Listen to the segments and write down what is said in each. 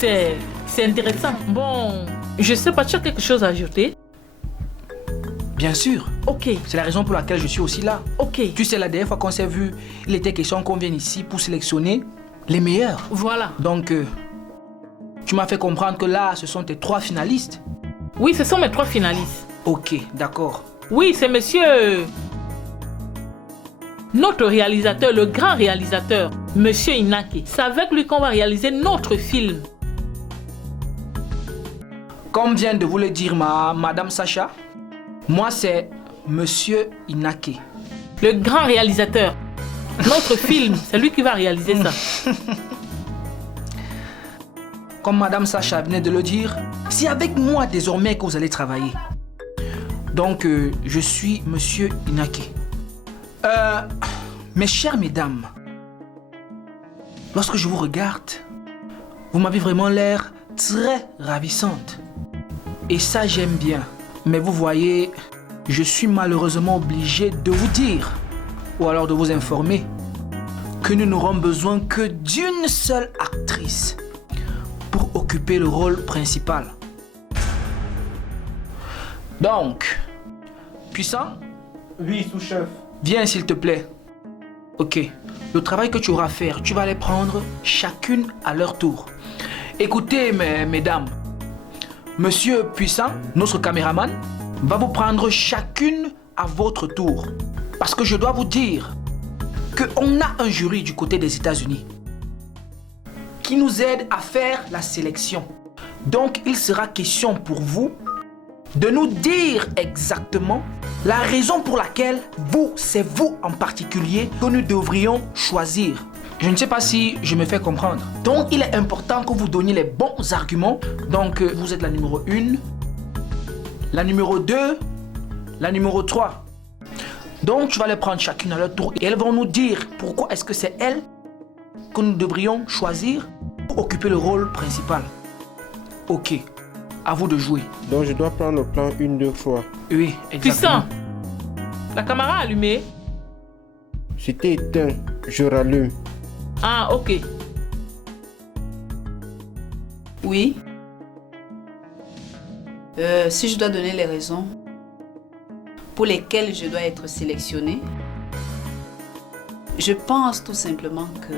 c'est intéressant. Bon, je sais pas, tu as quelque chose à ajouter? Bien sûr. Ok. C'est la raison pour laquelle je suis aussi là. Ok. Tu sais, la dernière fois qu'on s'est vu, il était question qu'on vienne ici pour sélectionner les meilleurs. Voilà. Donc, tu m'as fait comprendre que là, ce sont tes 3 finalistes. Oui, ce sont mes 3 finalistes. Ok, d'accord. Oui, c'est monsieur... Notre réalisateur, le grand réalisateur, monsieur Inake. C'est avec lui qu'on va réaliser notre film. Comme vient de vous le dire madame Sacha, moi c'est monsieur Inake. Le grand réalisateur. Notre film, c'est lui qui va réaliser ça. Comme madame Sacha venait de le dire, c'est avec moi désormais que vous allez travailler. Donc, je suis monsieur Inake. Mes chères mesdames, lorsque je vous regarde, vous m'avez vraiment l'air très ravissante. Et ça, j'aime bien. Mais vous voyez, je suis malheureusement obligé de vous dire, ou alors de vous informer, que nous n'aurons besoin que d'une seule actrice pour occuper le rôle principal. Donc, Puissant? Oui, sous-chef. Viens s'il te plaît. Ok, le travail que tu auras à faire, tu vas les prendre chacune à leur tour. Écoutez, mesdames, monsieur Puissant, notre caméraman, va vous prendre chacune à votre tour. Parce que je dois vous dire qu'on a un jury du côté des États-Unis qui nous aide à faire la sélection. Donc, il sera question pour vous de nous dire exactement la raison pour laquelle c'est vous en particulier que nous devrions choisir. Je ne sais pas si je me fais comprendre. Donc, il est important que vous donniez les bons arguments. Donc, vous êtes la numéro 1, la numéro 2, la numéro 3. Donc, tu vas les prendre chacune à leur tour et elles vont nous dire pourquoi est-ce que c'est elles que nous devrions choisir pour occuper le rôle principal. Ok, à vous de jouer. Donc je dois prendre le plan 1-2 fois. Oui, exactement. Puissant. La caméra allumée. C'était éteint, je rallume. Ah, ok. Oui. Si je dois donner les raisons pour lesquelles je dois être sélectionnée, je pense tout simplement que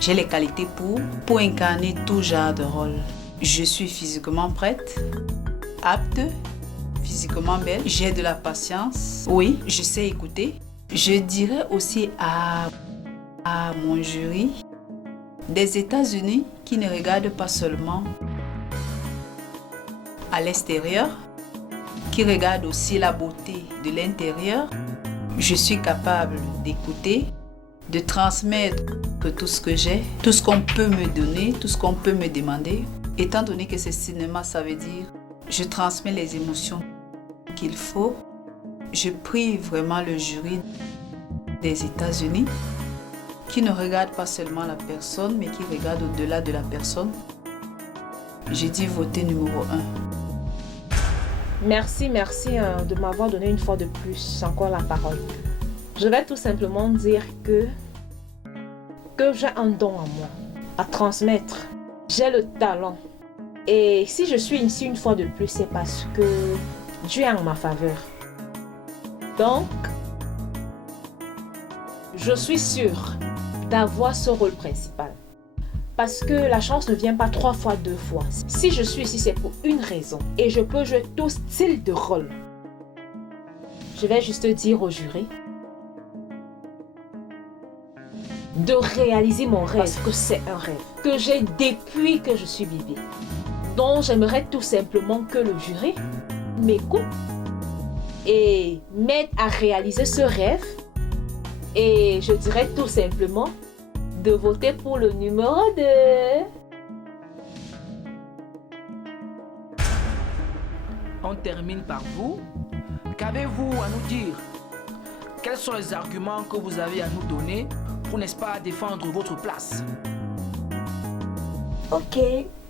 j'ai les qualités pour incarner tout genre de rôle. Je suis physiquement prête, apte, physiquement belle, j'ai de la patience. Oui, je sais écouter. Je dirais aussi à mon jury des États-Unis qui ne regardent pas seulement à l'extérieur, qui regardent aussi la beauté de l'intérieur. Je suis capable d'écouter, de transmettre tout ce que j'ai, tout ce qu'on peut me donner, tout ce qu'on peut me demander. Étant donné que ce cinéma, ça veut dire je transmets les émotions qu'il faut. Je prie vraiment le jury des États-Unis qui ne regarde pas seulement la personne, mais qui regarde au-delà de la personne. J'ai dit voter numéro 1. Merci de m'avoir donné une fois de plus encore la parole. Je vais tout simplement dire que j'ai un don en moi à transmettre. J'ai le talent. Et si je suis ici une fois de plus, c'est parce que Dieu est en ma faveur. Donc, je suis sûre d'avoir ce rôle principal. Parce que la chance ne vient pas 3 fois 2 fois. Si je suis ici, c'est pour une raison. Et je peux jouer tout style de rôle. Je vais juste dire au jury de réaliser mon rêve. Parce que c'est un rêve que j'ai depuis que je suis bébé. Donc j'aimerais tout simplement que le jury m'écoute et m'aide à réaliser ce rêve. Et je dirais tout simplement de voter pour le numéro 2. On termine par vous. Qu'avez-vous à nous dire? Quels sont les arguments que vous avez à nous donner pour, n'est-ce pas, défendre votre place? Ok,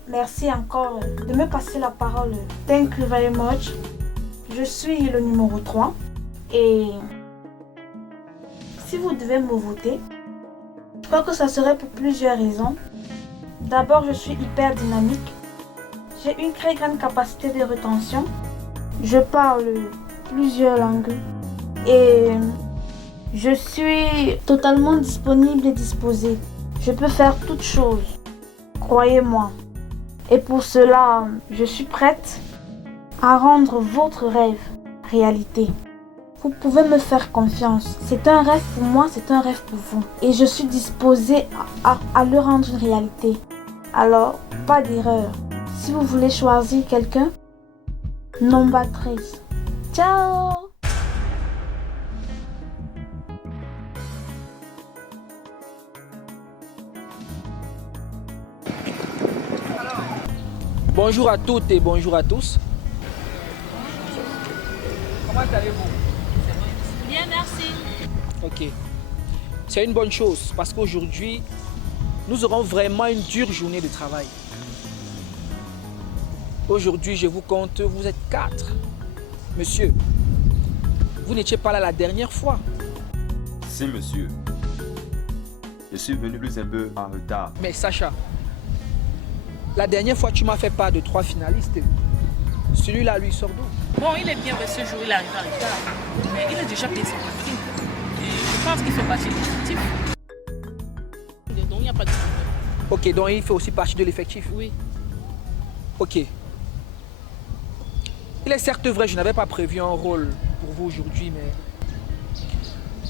merci encore de me passer la parole. Thank you very much. Je suis le numéro 3 et si vous devez me voter, je crois que ça serait pour plusieurs raisons. D'abord, je suis hyper dynamique. J'ai une très grande capacité de rétention. Je parle plusieurs langues. Et je suis totalement disponible et disposée. Je peux faire toutes choses. Croyez-moi. Et pour cela, je suis prête à rendre votre rêve réalité. Vous pouvez me faire confiance. C'est un rêve pour moi, c'est un rêve pour vous. Et je suis disposée à le rendre une réalité. Alors, pas d'erreur. Si vous voulez choisir quelqu'un, number 13. Ciao! Bonjour à toutes et bonjour à tous. Comment allez-vous? Bien, merci. Ok. C'est une bonne chose parce qu'aujourd'hui, nous aurons vraiment une dure journée de travail. Aujourd'hui, je vous compte, vous êtes 4. Monsieur, vous n'étiez pas là la dernière fois. Si, monsieur. Je suis venu plus un peu en retard. Mais Sacha, la dernière fois, tu m'as fait part de 3 finalistes. Celui-là, lui, sort d'où? Bon, il est bien, mais ce jour, il arrive en retard. Mais il a déjà payé son parking. Et je pense qu'il fait partie de l'effectif. Donc, il n'y a pas de problème. Ok, donc il fait aussi partie de l'effectif. Oui. Ok. Il est certes vrai, je n'avais pas prévu un rôle pour vous aujourd'hui, mais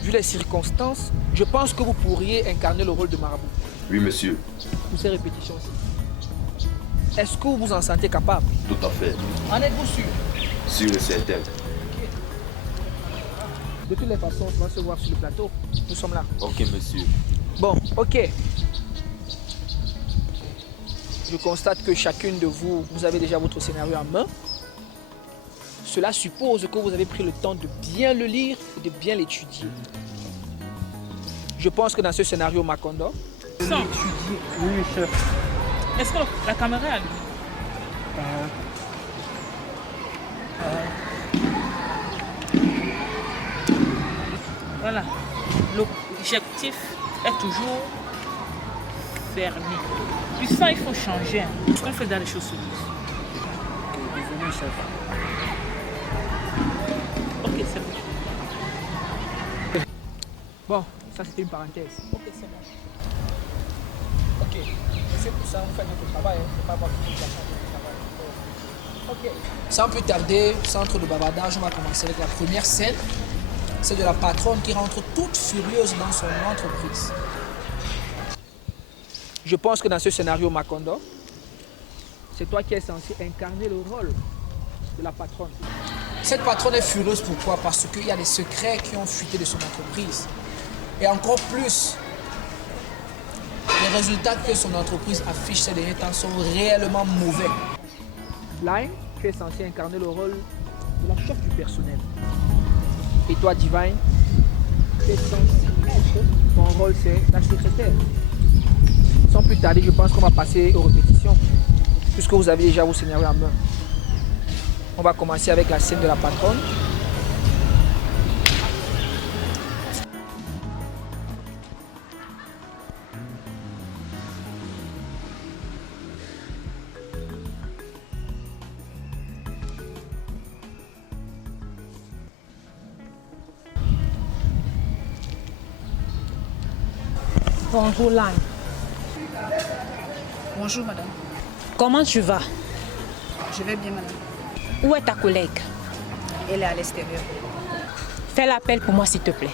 vu les circonstances, je pense que vous pourriez incarner le rôle de marabout. Oui, monsieur. Pour ces répétitions-ci. Est-ce que vous vous en sentez capable? Tout à fait. En êtes-vous sûr? Sûr et certain. De toutes les façons, on va se voir sur le plateau. Nous sommes là. Ok, monsieur. Bon, ok. Je constate que chacune de vous, vous avez déjà votre scénario en main. Cela suppose que vous avez pris le temps de bien le lire et de bien l'étudier. Je pense que dans ce scénario Macondo, Sans. Oui, chef. Est-ce que la caméra est allumée? Voilà. L'objectif est toujours fermé. Puis ça, il faut changer. Parce qu'on fait dans les choses sous. Désolé, chef. Ok, c'est bon. bon, ça c'était une parenthèse. Ok, c'est bon. Ok, c'est pour ça on fait notre travail, hein. C'est pas moi qui fais notre travail. Ok. Sans plus tarder, centre de bavardage, on va commencer avec la première scène. C'est de la patronne qui rentre toute furieuse dans son entreprise. Je pense que dans ce scénario Macondo, c'est toi qui es censé incarner le rôle de la patronne. Cette patronne est furieuse, pourquoi? Parce qu'il y a des secrets qui ont fuité de son entreprise. Et encore plus, les résultats que son entreprise affiche ces derniers temps sont réellement mauvais. Line, tu es censé incarner le rôle de la chef du personnel. Et toi, Divine, tu es censé être, ton rôle c'est la secrétaire. Sans plus tarder, je pense qu'on va passer aux répétitions, puisque vous avez déjà vos scénarios en main. On va commencer avec la scène de la patronne. Bonjour, Lan. Bonjour madame. Comment tu vas? Je vais bien madame. Où est ta collègue? Elle est à l'extérieur. Fais l'appel pour moi, s'il te plaît.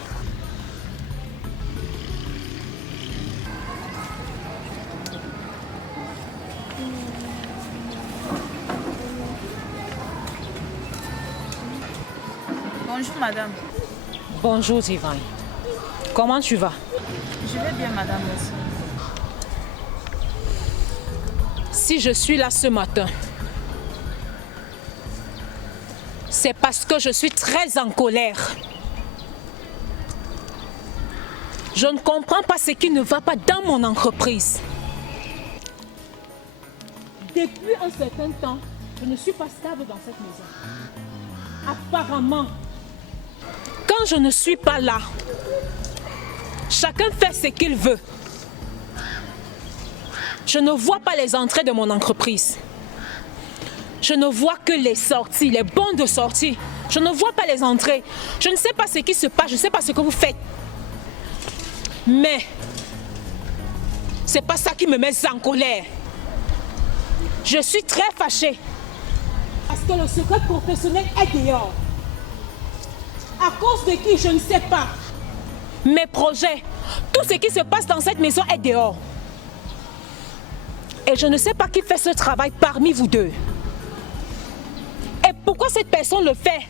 Bonjour madame. Bonjour, Divine. Comment tu vas? Je vais bien madame, merci. Si je suis là ce matin, c'est parce que je suis très en colère. Je ne comprends pas ce qui ne va pas dans mon entreprise. Depuis un certain temps, je ne suis pas stable dans cette maison. Apparemment, quand je ne suis pas là, chacun fait ce qu'il veut. Je ne vois pas les entrées de mon entreprise. Je ne vois que les sorties, les bons de sortie. Je ne vois pas les entrées. Je ne sais pas ce qui se passe, je ne sais pas ce que vous faites. Mais c'est pas ça qui me met en colère. Je suis très fâchée. Parce que le secret professionnel est dehors. À cause de qui, je ne sais pas. Mes projets, tout ce qui se passe dans cette maison est dehors. Et je ne sais pas qui fait ce travail parmi vous deux. Et pourquoi cette personne le fait,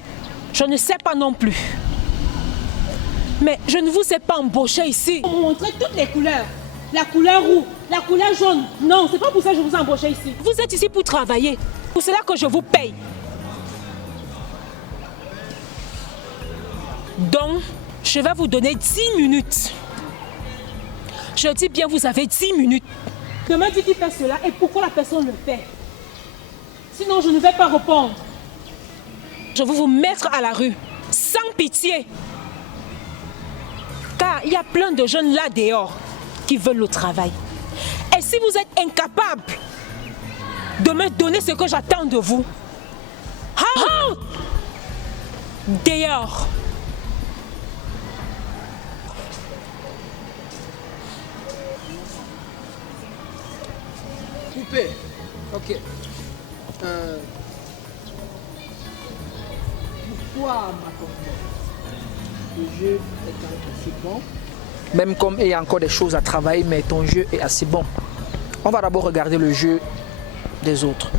je ne sais pas non plus. Mais je ne vous ai pas embauché ici pour vous montrer toutes les couleurs. La couleur rouge, la couleur jaune. Non, c'est pas pour ça que je vous ai embauché ici. Vous êtes ici pour travailler. Pour cela que je vous paye. Donc, je vais vous donner 10 minutes. Je dis bien, vous avez 10 minutes. Demain, dis qui fait cela et pourquoi la personne le fait. Sinon, je ne vais pas répondre. Je vais vous mettre à la rue, sans pitié. Car il y a plein de jeunes là dehors qui veulent le travail. Et si vous êtes incapable de me donner ce que j'attends de vous, dehors. Coupé. Ok. Pourquoi ma confiance? Le jeu est assez bon. Même comme il y a encore des choses à travailler, mais ton jeu est assez bon. On va d'abord regarder le jeu des autres.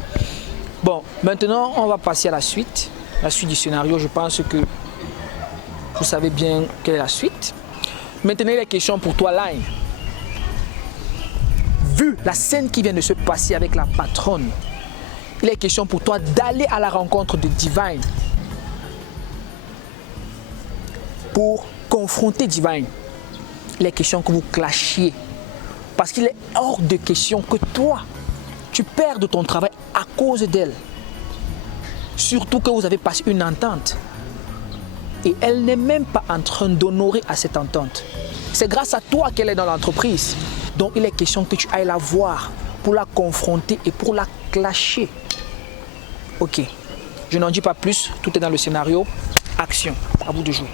Bon, maintenant on va passer à la suite. La suite du scénario, je pense que vous savez bien quelle est la suite. Maintenant, il est question pour toi, Line. Vu la scène qui vient de se passer avec la patronne, il est question pour toi d'aller à la rencontre de Divine pour confronter Divine. Il est question que vous clashiez parce qu'il est hors de question que toi, tu perdes ton travail à cause d'elle. Surtout que vous avez passé une entente et elle n'est même pas en train d'honorer à cette entente. C'est grâce à toi qu'elle est dans l'entreprise. Donc il est question que tu ailles la voir pour la confronter et pour la clasher. Ok, je n'en dis pas plus, tout est dans le scénario. Action, à vous de jouer.